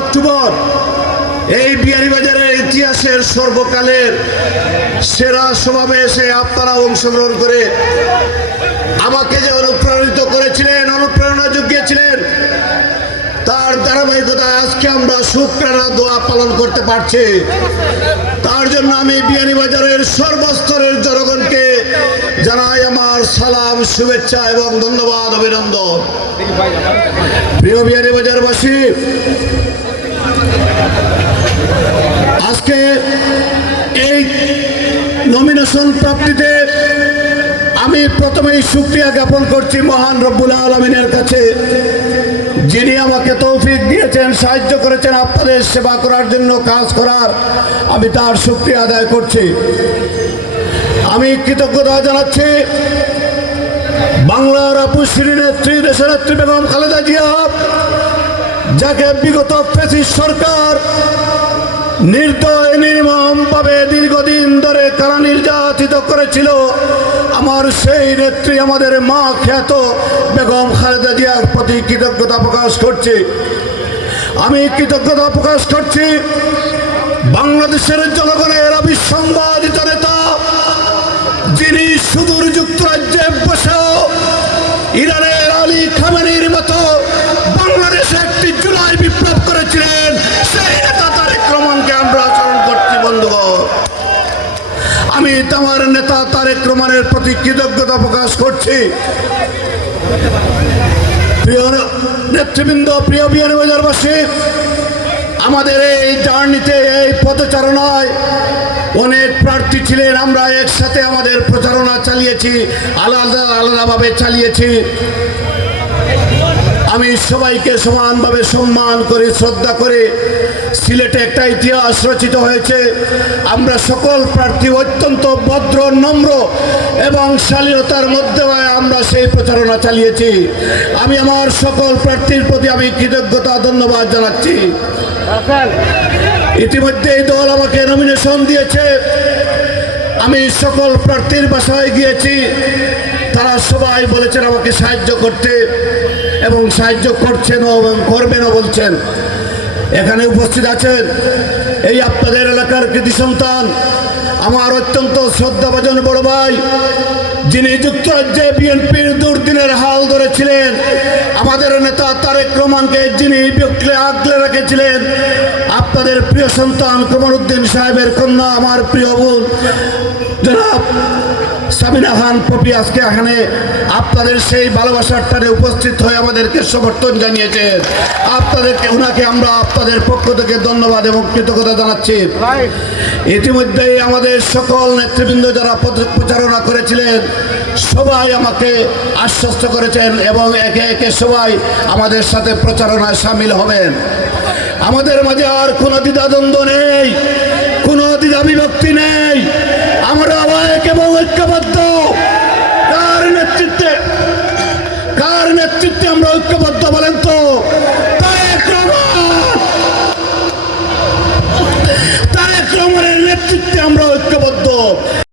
October, এই বিহারীবাজারের সর্বকালের সেরা সমাবেশে আপনারা অংশগ্রহণ করে আমাকে যে অনুপ্রাণিত করেছিলেন, অনুপ্রেরণা জুগিয়েছিলেন, তার ধারাবাহিকতায় আজকে আমরা সুপ্রেরণা দোয়া পালন করতে পারছি। তার জন্য আমি বিয়ানীবাজারের সর্বস্তরের জনগণকে সালাম, শুভেচ্ছা এবং ধন্যবাদ, অভিনন্দন। প্রিয় বিয়ানীবাজারবাসী আজকে এই নমিনেশন প্রাপ্তিতে আমি প্রথমেই সুক্রিয়া জ্ঞাপন করছি মহান রব্বুল আলমিনের কাছে, যিনি আমাকে তৌফিক দিয়েছেন, সাহায্য করেছেন আপনাদের সেবা করার জন্য, কাজ করার, আমি তার সুক্রিয়া আদায় করছি। আমি কৃতজ্ঞতা জানাচ্ছি বাংলার আপুশ্রী নেত্রী, দেশের নেত্রী বেগম খালেদা জিয়া, যাকে বিগত ফেসিস সরকার নির্দয় নির্মম ভাবে দীর্ঘদিন ধরে কারা নির্যাতিত করেছিল, আমার সেই নেত্রী আমাদের মা খ্যাত বেগম খালেদা জিয়ার প্রতি কৃতজ্ঞতা প্রকাশ করছি। আমি কৃতজ্ঞতা প্রকাশ করছি বাংলাদেশের জনগণের অবিসংবাদিত নেতা, যিনি সুদূর যুক্তরাজ্যে বসেও ইরানের আলী খামেনির মতো বাংলাদেশে একটি জুলাই বিপ্লব করেছিলেন, সেই নেতা তারেক রহমানকে আমরা আচরণ করছি বন্ধু আমি তোমার নেতা তারেক রহমানের প্রতি কৃতজ্ঞতা প্রকাশ করছি। প্রিয় নেতৃবৃন্দ, প্রিয় বিয়ানীবাজারবাসী আমাদের এই জার্নিতে এই পদচারণায় অনেক প্রার্থী ছিলেন, আমরা একসাথে আমাদের প্রচারণা চালিয়েছি, আলাদা আলাদাভাবে চালিয়েছি। আমি সবাইকে সমানভাবে সম্মান করে, শ্রদ্ধা করে সিলেটে একটা ইতিহাস রচিত হয়েছে। আমরা সকল প্রার্থী অত্যন্ত ভদ্র, নম্র এবং শালীনতার মধ্যে আমরা সেই প্রচারণা চালিয়েছি। আমি আমার সকল প্রার্থীর প্রতি আমি কৃতজ্ঞতা, ধন্যবাদ জানাচ্ছি। ইতিমধ্যে এই দল আমাকে নমিনেশন দিয়েছে। আমি সকল প্রার্থীর বাসায় গিয়েছি। তারা সবাই বলেছেন আমাকে সাহায্য করতে এবং সাহায্য করছেন এবং করবেনও বলছেন। এখানে উপস্থিত আছেন এই আপনাদের এলাকার কৃতি সন্তান, আমার অত্যন্ত শ্রদ্ধাভাজন বড় ভাই, যিনি যুক্তরাজ্যে বিএনপির দুর্দিনের হাল ধরেছিলেন। আমাদের নেতা তারেক রহমানকে যিনি আগলে রেখেছিলেন আপনাদের প্রিয় সন্তান কমরুদ্দিন সাহেবের কন্যা, আমার প্রিয় বোন, জনাব সাবিনা খান পপি আজকে এখানে আপনাদের সেই ভালোবাসার টানে উপস্থিত হয়ে আমাদেরকে সমর্থন জানিয়েছেন আপনাদেরকে, ওনাকে আমরা আপনাদের পক্ষ থেকে ধন্যবাদ এবং কৃতজ্ঞতা জানাচ্ছি। ইতিমধ্যেই আমাদের সকল নেতৃবৃন্দ যারা প্রচারণা করেছিলেন, সবাই আমাকে আশ্বস্ত করেছেন এবং একে একে সবাই আমাদের সাথে প্রচারণায় সামিল হবেন। আমাদের মাঝে আর কোনো দ্বিধাদ্বন্দ্ব নেই, কোন দ্বিধা বিভক্তি নেই। আমরা এক এবং ঐক্যবদ্ধ। কার নেতৃত্বে কার নেতৃত্বে আমরা ঐক্যবদ্ধ বলেন তো? তারেক রহমানের নেতৃত্বে আমরা ঐক্যবদ্ধ।